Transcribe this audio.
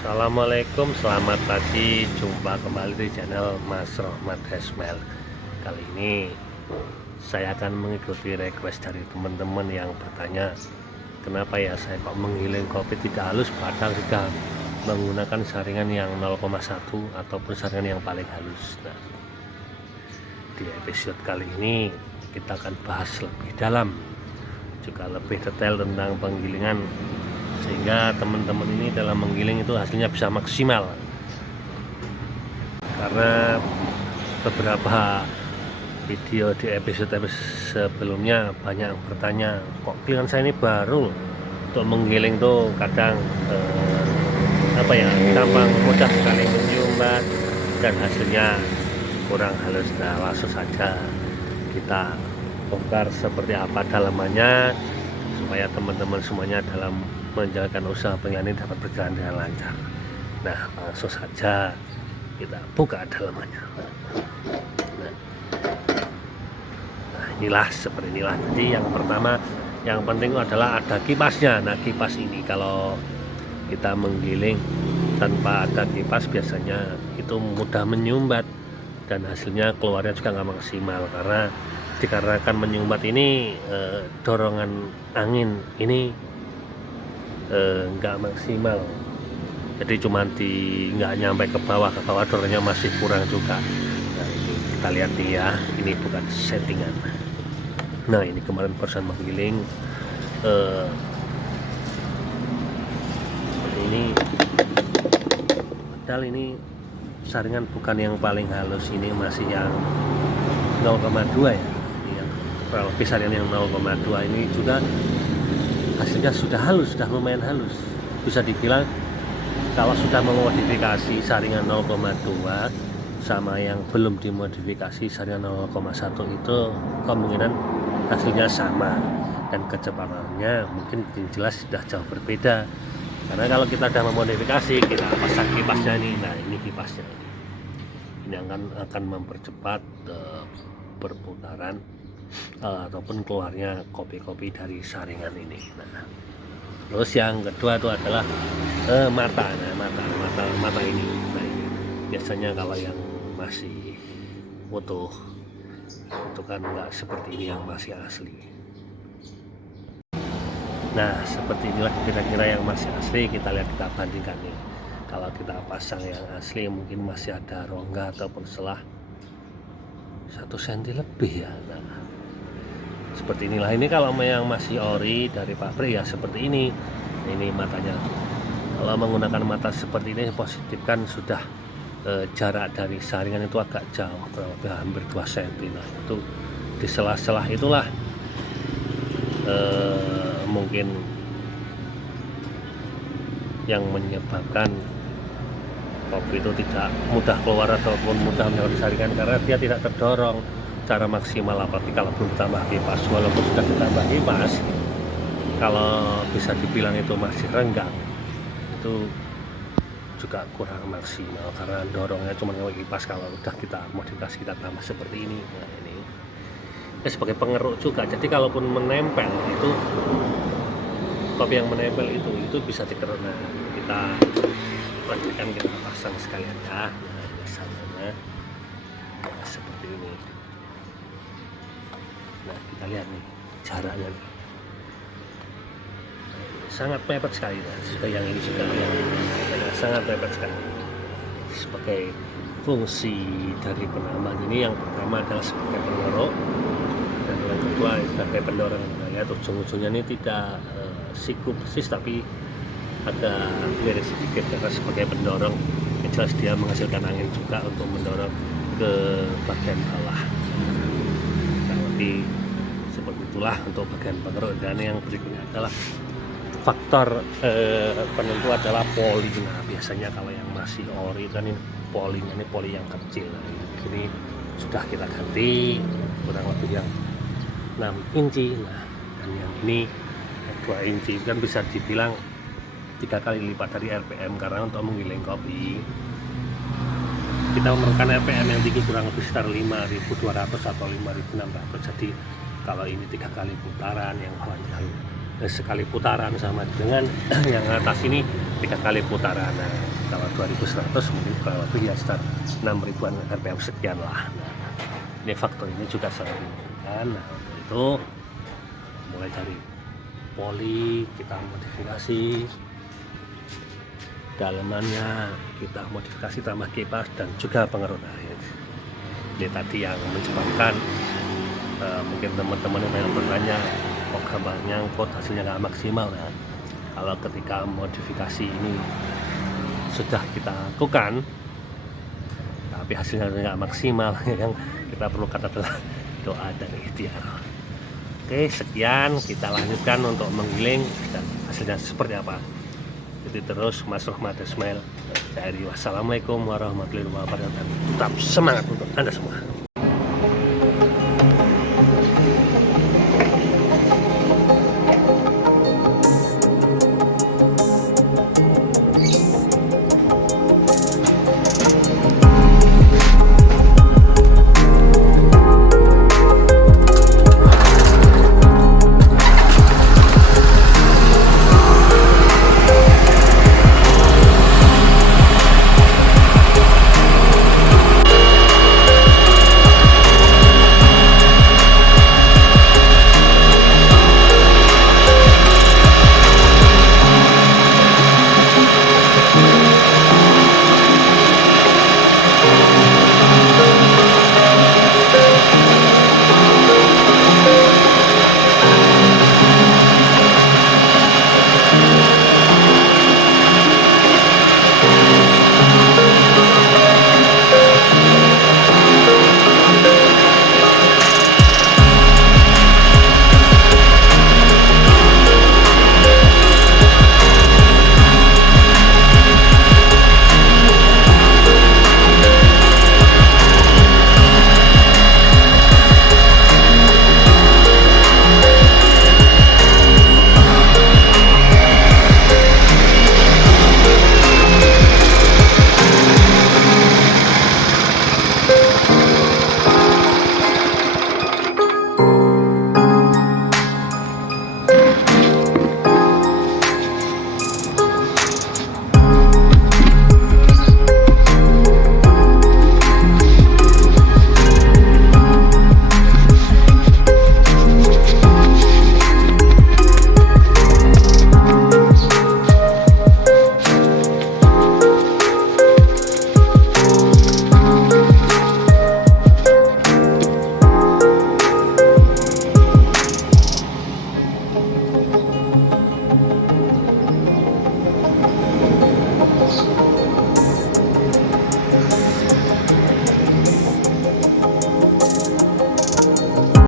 Assalamualaikum, selamat pagi. Jumpa kembali di channel Mas Rohmat Hesmel. Kali ini saya akan mengikuti request dari teman-teman yang bertanya, kenapa ya saya kok menggiling kopi tidak halus padahal sudah menggunakan saringan yang 0,1 ataupun saringan yang paling halus. Nah, di episode kali ini kita akan bahas lebih dalam, juga lebih detail tentang penggilingan, sehingga teman-teman ini dalam menggiling itu hasilnya bisa maksimal. Karena beberapa video di episode sebelumnya banyak yang bertanya, kok gilingan saya ini baru untuk menggiling tuh kadang gampang mudah sekali menyumbat dan hasilnya kurang halus. Nah, langsung saja kita bongkar seperti apa dalamannya supaya teman-teman semuanya dalam menjalankan usaha penggilingan ini dapat berjalan dengan lancar. Nah, langsung saja kita buka dalamannya. Nah, inilah seperti inilah. Jadi yang pertama, yang penting adalah ada kipasnya. Nah, kipas ini kalau kita menggiling tanpa ada kipas biasanya itu mudah menyumbat dan hasilnya keluarnya juga nggak maksimal, karena dikarenakan menyumbat ini dorongan angin ini nggak maksimal, jadi cuma nggak nyampe ke bawah dorongannya masih kurang juga. Nah, ini kita lihat nih ya, ini bukan settingan. Nah, ini kemarin barusan menggiling seperti ini, padahal ini saringan bukan yang paling halus, ini masih yang 0,2 ya, ini yang kurang lebih saringan yang 0,2 ini juga hasilnya sudah halus, sudah lumayan halus. Bisa dibilang kalau sudah memodifikasi saringan 0,2 sama yang belum dimodifikasi saringan 0,1 itu kemungkinan hasilnya sama, dan kecepatannya mungkin jelas sudah jauh berbeda. Karena kalau kita sudah memodifikasi, kita pasang kipasnya nih. Nah, ini kipasnya ini akan mempercepat perputaran ataupun keluarnya kopi-kopi dari saringan ini. Nah, terus yang kedua itu adalah mata. Nah, mata ini. Nah, ini biasanya kalau yang masih utuh itu kan nggak seperti ini yang masih asli. Nah, seperti inilah kira-kira yang masih asli. Kita lihat, kita bandingkan nih. Kalau kita pasang yang asli mungkin masih ada rongga ataupun selah 1 cm lebih ya. Nah, seperti inilah. Ini kalau yang masih ori dari pabrik ya seperti ini. Ini matanya. Kalau menggunakan mata seperti ini, positifkan sudah jarak dari saringan itu agak jauh, kurang lebih hampir 2 cm. Nah, itu di selah-selah itulah mungkin yang menyebabkan kopi itu tidak mudah keluar ataupun mudah menjadi saringan, karena dia tidak terdorong secara maksimal. Apalagi kalau belum ditambah kipas. Walaupun sudah ditambah kipas, kalau bisa dibilang itu masih renggang, itu juga kurang maksimal karena dorongnya cuma dengan kipas. Kalau udah kita modifikasi, kita tambah seperti ini. Nah, ini sebagai pengeruk juga. Jadi kalaupun menempel itu, kopi yang menempel itu bisa dikeruk. Nah, kita lanjutkan, kita pasang sekalian ya. Nah, biasanya seperti ini. Nah, kita lihat nih jaraknya nih. Sangat mepet sekali. Nah, juga yang ini juga yang sangat mepet sekali. Sebagai fungsi dari penambang ini, yang pertama adalah sebagai pengeruk, dan yang kedua sebagai pendorong. Nah, ya, ujung-ujungnya ini tidak siku persis tapi agak miring sedikit, karena sebagai pendorong jelas dia menghasilkan angin juga untuk mendorong ke bagian bawah. Tapi seperti itulah untuk bagian pengeruk. Dan yang berikutnya adalah faktor penentu adalah poli. Nah, biasanya kalau yang masih ori kan ini polinya, ini poli yang kecil. Nah, ini sudah kita ganti kurang lebih yang 6 inci. Nah, dan yang ini 2 inci, kan bisa dibilang 3 kali lipat dari RPM. Karena untuk menggiling kopi kita memerlukan RPM yang tinggi, kurang lebih sekitar 5.200 atau 5.600. Jadi kalau ini 3 kali putaran yang panjang sekali putaran, sama dengan yang atas ini 3 kali putaran. Nah, kalau 2100 mungkin kalau lebih ya sekitar 6.000-an RPM sekian lah. Nah, ini faktor ini juga sangat memungkinkan. Nah, itu mulai dari poli kita modifikasi, dalemannya kita modifikasi, tambah kipas dan juga pengerut air. Ini tadi yang menyebabkan mungkin teman-teman yang bertanya kok gambarnya kok hasilnya nggak maksimal. Nah, kalau ketika modifikasi ini sudah kita lakukan tapi hasilnya nggak maksimal, yang kita perlukan adalah doa dan ikhtiar. Oke, sekian, kita lanjutkan untuk menggiling dan hasilnya seperti apa. Jadi terus Mas Rahmat Ismail. Jadi wassalamualaikum warahmatullahi wabarakatuh. Tetap semangat untuk Anda semua.